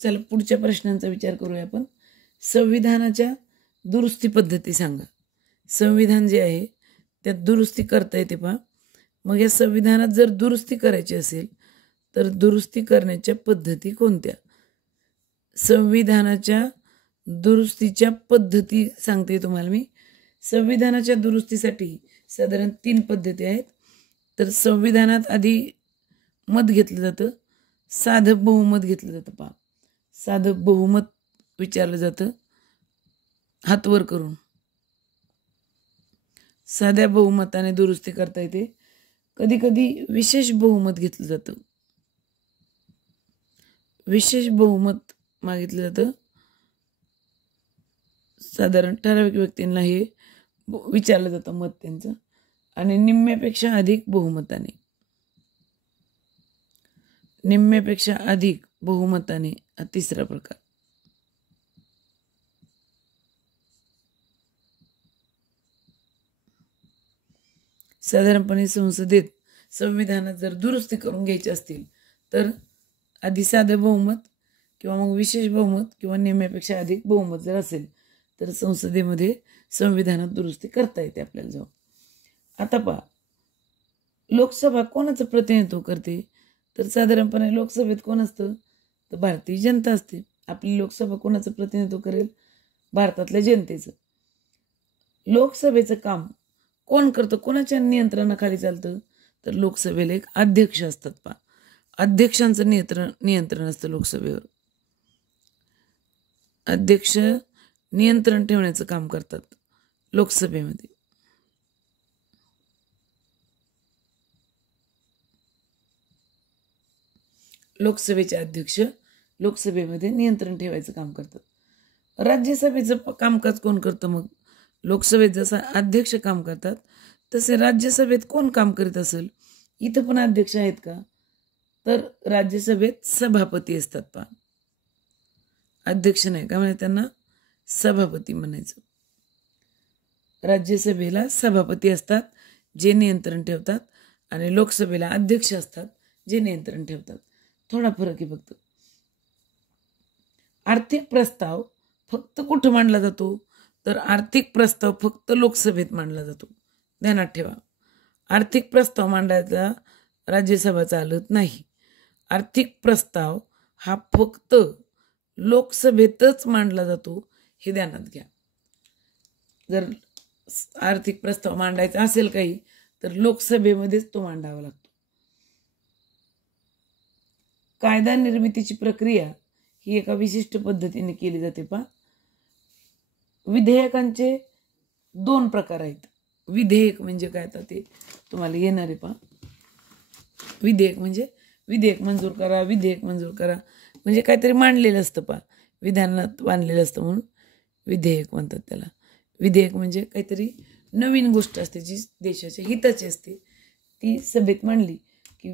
चला पुढच्या प्रश्नांचा विचार करूया आपण. संविधानाच्या दुरुस्ती पद्धती सांगा. संविधान जे आहे त्यात दुरुस्ती करता येते पहा. मग या संविधानात जर दुरुस्ती करायची असेल तर दुरुस्ती करण्याच्या पद्धती कोणत्या? संविधानाच्या दुरुस्तीच्या पद्धती सांगते तुम्हाला मी. संविधानाच्या दुरुस्तीसाठी साधारण 3 पद्धती आहेत. तर संविधानात आधी मत घेतलं जातं, साधं बहुमत घेतलं जातं पहा. साधं बहुमत विचारलं जातं हात वर करून. साध्या बहुमताने दुरुस्ती करता येते. कधी कधी विशेष बहुमत घेतलं जातं. विशेष बहुमत मागितलं जातं. साधारण ठराविक व्यक्तींना हे विचारलं जातं मत त्यांचं. आणि निम्म्यापेक्षा अधिक बहुमताने. निम्म्यापेक्षा अधिक बहुमताने हा तिसरा प्रकार. साधारणपणे संसदेत संविधानात जर दुरुस्ती करून घ्यायची असतील तर आधी साधं बहुमत किंवा मग विशेष बहुमत किंवा निम्म्यापेक्षा अधिक बहुमत जर असेल तर संसदेमध्ये संविधानात दुरुस्ती करता येते आपल्याला जाऊन. आता पहा, लोकसभा कोणाचं प्रतिनिधित्व करते? तर साधारणपणे लोकसभेत कोण असतं? तर भारतीय जनता असते. आपली लोकसभा कोणाचं प्रतिनिधित्व करेल? भारतातल्या जनतेचं. लोकसभेचं काम कोण करतं? कोणाच्या नियंत्रणाखाली चालतं? तर लोकसभेला एक अध्यक्ष असतात पहा. अध्यक्षांचं नियंत्रण असतं लोकसभेवर. अध्यक्ष नियंत्रण ठेवण्याचं काम करतात लोकसभेमध्ये. लोकसभेचे अध्यक्ष लोकसभेमध्ये नियंत्रण ठेवायचं काम करतात. राज्यसभेचं कामकाज कोण करतं? मग लोकसभेत जसा अध्यक्ष काम करतात तसे राज्यसभेत कोण काम करीत असेल? इथं पण अध्यक्ष आहेत का? तर राज्यसभेत सभापती असतात पहा. अध्यक्ष नाही का म्हणजे त्यांना सभापती म्हणायचं. राज्यसभेला सभापती असतात जे नियंत्रण ठेवतात आणि लोकसभेला अध्यक्ष असतात जे नियंत्रण ठेवतात. थोडा फरक आहे फक्त. आर्थिक प्रस्ताव फक्त कुठं मांडला जातो? तर आर्थिक प्रस्ताव फक्त लोकसभेत मांडला जातो. ध्यानात ठेवा. आर्थिक प्रस्ताव मांडायचा राज्यसभा चालत नाही. आर्थिक प्रस्ताव हा फक्त लोकसभेतच मांडला जातो हे ध्यानात घ्या. जर आर्थिक प्रस्ताव मांडायचा असेल काही तर लोकसभेमध्येच तो मांडावा लागतो. कायदा निर्मितीची प्रक्रिया ही एका विशिष्ट पद्धतीने केली जाते पहा. विधेयकांचे 2 प्रकार आहेत. विधेयक म्हणजे काय आता ते तुम्हाला येणार आहे पहा. विधेयक म्हणजे विधेयक मंजूर करा, विधेयक मंजूर करा म्हणजे काहीतरी मांडलेलं असतं पहा. विधानात मांडलेलं असतं म्हणून विधेयक म्हणतात त्याला. विधेयक म्हणजे काहीतरी नवीन गोष्ट असते जी देशाच्या हिताची असते. ती सभेत मांडली की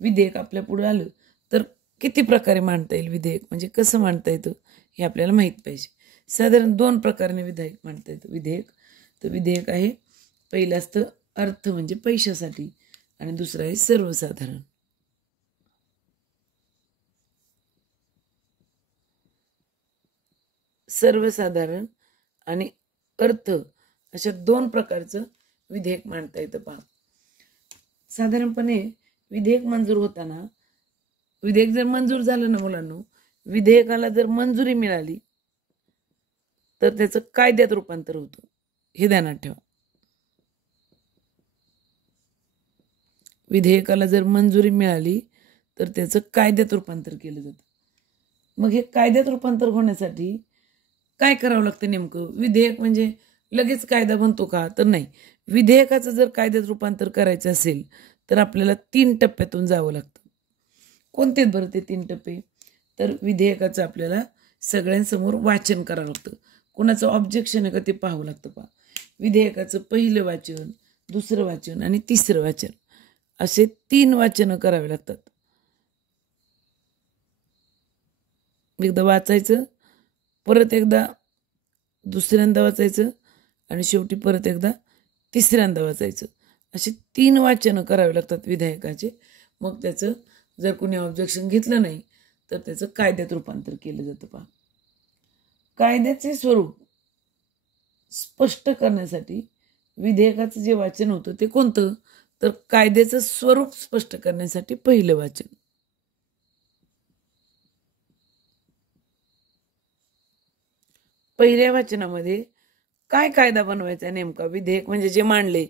विधेयक आपल्या पुढे आलं तर किती प्रकारे मांडता येईल विधेयक म्हणजे कसं मांडता येतं हे आपल्याला माहीत पाहिजे. साधारण 2 प्रकाराने विधेयक मांडता येतं. विधेयक आहे पहिलं असतं अर्थ म्हणजे पैशासाठी आणि दुसरं आहे सर्वसाधारण. सर्वसाधारण आणि अर्थ अशा 2 प्रकारचं विधेयक मांडता येतं पहा. साधारणपणे विधेयक मंजूर होताना विधेयक जर मंजूर झालं ना मुलांनो, विधेयकाला जर मंजुरी मिळाली तर त्याचं कायद्यात रूपांतर होतं हे ध्यानात ठेवा. विधेयकाला जर मंजुरी मिळाली तर त्याचं कायद्यात रूपांतर केलं जातं. मग हे कायद्यात रूपांतर होण्यासाठी काय करावं लागतं नेमकं? विधेयक म्हणजे लगेच कायदा बनतो का? तर नाही. विधेयकाचं जर कायद्यात रूपांतर करायचं असेल तर आपल्याला 3 टप्प्यातून जावं लागतं. कोणते बरं ते 3 टप्पे? तर विधेयकाचं आपल्याला सगळ्यांसमोर वाचन करावं लागतं. कोणाचं ऑब्जेक्शन आहे का ते पाहावं लागतं पहा. विधेयकाचं पहिलं वाचन, दुसरं वाचन आणि तिसरं वाचन असे 3 वाचनं करावे लागतात. एकदा वाचायचं, परत एकदा दुसऱ्यांदा वाचायचं आणि शेवटी परत एकदा तिसऱ्यांदा वाचायचं. असे 3 वाचनं करावे लागतात विधेयकाचे. मग त्याचं जर कोणी ऑब्जेक्शन घेतलं नाही तर त्याचं कायद्यात रूपांतर केलं जातं पहा. कायद्याचे स्वरूप स्पष्ट करण्यासाठी विधेयकाचं जे वाचन होतं ते कोणतं, तर कायद्याचं स्वरूप स्पष्ट करण्यासाठी पहिलं वाचन. पहिल्या वाचनामध्ये काय कायदा बनवायचा आहे नेमका, विधेयक म्हणजे जे मांडले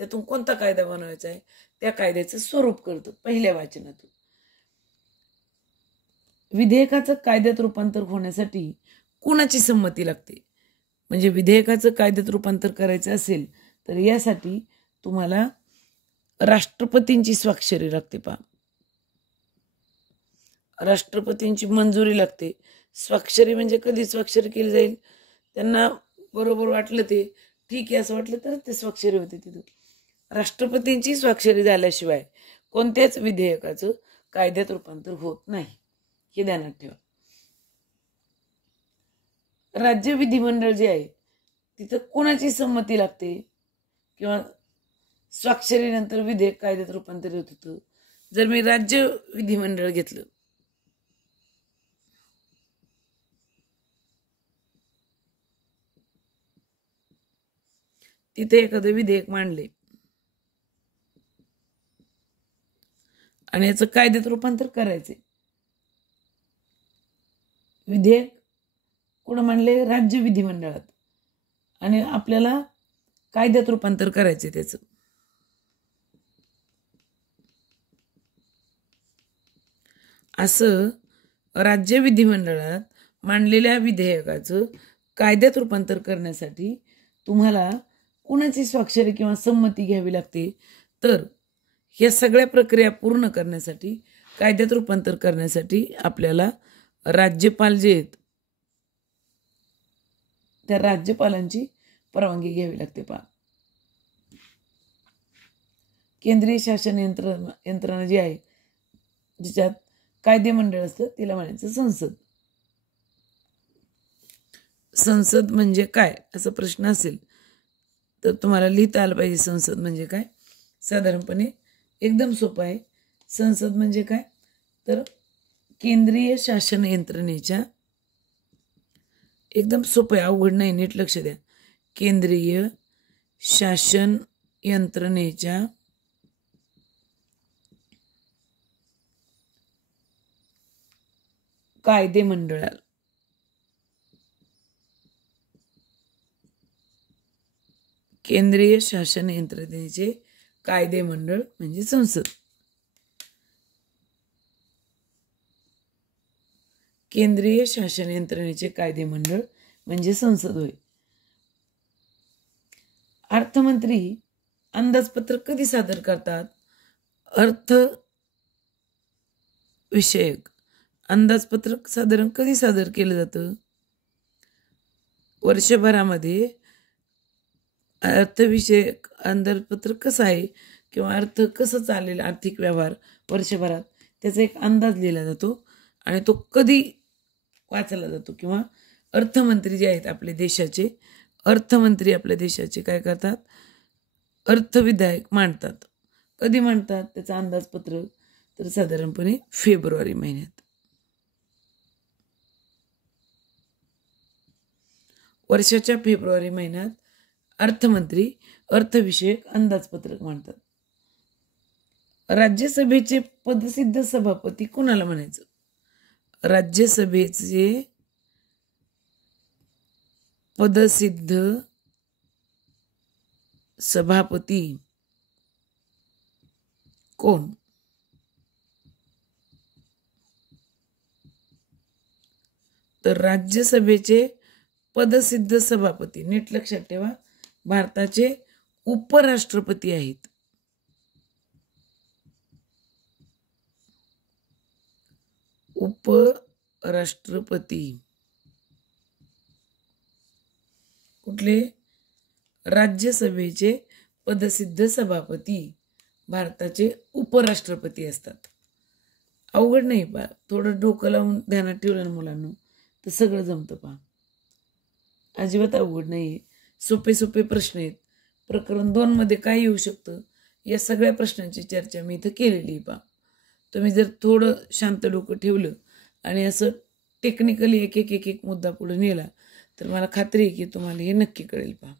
त्यातून कोणता कायदा बनवायचा आहे त्या कायद्याचं स्वरूप करतं पहिल्या वाचनातून. विधेयकाचं कायद्यात रूपांतर होण्यासाठी कुणाची संमती लागते, म्हणजे विधेयकाचं कायद्यात रूपांतर करायचं असेल तर यासाठी तुम्हाला राष्ट्रपतींची स्वाक्षरी लागते पहा. राष्ट्रपतींची मंजुरी लागते. स्वाक्षरी म्हणजे कधी स्वाक्षरी केली जाईल, त्यांना बरोबर वाटलं ते ठीक आहे असं वाटलं तर ते स्वाक्षरी होते तिथं. राष्ट्रपतींची स्वाक्षरी झाल्याशिवाय कोणत्याच विधेयकाचं कायद्यात रूपांतर होत नाही, हे ध्यानात ठेवा. राज्य विधिमंडळ जे आहे तिथं कोणाची संमती लागते किंवा स्वाक्षरीनंतर विधेयक कायद्यात रूपांतरित होतं. जर मी राज्य विधिमंडळ घेतलं, तिथे एखादं विधेयक मांडले आणि याचं कायद्यात रूपांतर करायचे. विधेयक कुठं मांडले, राज्य विधिमंडळात, आणि आपल्याला कायद्यात रूपांतर करायचे त्याचं. असं राज्य विधिमंडळात मांडलेल्या विधेयकाचं कायद्यात रूपांतर करण्यासाठी तुम्हाला कुणाची स्वाक्षरी किंवा संमती घ्यावी लागते, तर या सगळ्या प्रक्रिया पूर्ण करण्यासाठी कायद्यात रूपांतर करण्यासाठी आपल्याला राज्यपाल जे आहेत त्या राज्यपालांची परवानगी घ्यावी लागते पहा. केंद्रीय शासन यंत्रणा जी आहे ज्याच्यात कायदेमंडळ असतं तिला म्हणायचं संसद. संसद म्हणजे काय असा प्रश्न असेल तर तुम्हाला लिहिता आलं पाहिजे संसद म्हणजे काय. साधारणपणे एकदम सोपं आहे. संसद म्हणजे काय, तर केंद्रीय शासन यंत्रणेच्या, एकदम सोपं आहे, अवघड नाही, नीट लक्ष द्या. केंद्रीय शासन यंत्रणेच्या कायदेमंडळाला केंद्रीय शासन यंत्रणेचे कायदेमंडळ म्हणजे संसद. केंद्रीय शासन यंत्रणेचे कायदेमंडळ म्हणजे संसद होय. अर्थमंत्री अंदाजपत्रक कधी सादर करतात, अर्थ विषयक अंदाजपत्रक साधारण कधी सादर केलं जातं, वर्षभरामध्ये अर्थविषयक अंदाजपत्रक कसं आहे किंवा अर्थ कसं चालेल, आर्थिक व्यवहार वर्षभरात त्याचा एक अंदाज लिहिला जातो आणि तो कधी वाचला जातो. किंवा अर्थमंत्री जे आहेत आपल्या देशाचे, अर्थमंत्री आपल्या देशाचे काय करतात, अर्थविधेयक मांडतात. कधी मांडतात त्याचा अंदाजपत्रक, तर साधारणपणे फेब्रुवारी महिन्यात. वर्षाच्या फेब्रुवारी महिन्यात अर्थमंत्री अर्थविषयक अंदाजपत्रक मांडतात. राज्यसभेचे पदसिद्ध सभापती कोणाला म्हणायचं, राज्यसभेचे पदसिद्ध सभापती कोण, तर राज्यसभेचे पदसिद्ध सभापती, नीट लक्षात ठेवा, भारताचे उपराष्ट्रपती आहेत. उपराष्ट्रपती कुठले, राज्यसभेचे पदसिद्ध सभापती भारताचे उपराष्ट्रपती असतात. अवघड नाही पहा, थोडं डोकं लावून ध्यानात ठेवलं ना मुलांना तर सगळं जमतं पहा. अजिबात अवघड नाही, सोपे सोपे प्रश्न आहेत. प्रकरण 2 मध्ये काय येऊ शकतं या सगळ्या प्रश्नांची चर्चा मी इथं केलेली पहा. तुम्ही जर थोडं शांत डोकं ठेवलं आणि असं टेक्निकली एक एक एक एक मुद्दा पुढे नेला तर मला खात्री आहे की तुम्हाला हे नक्की कळेल पहा.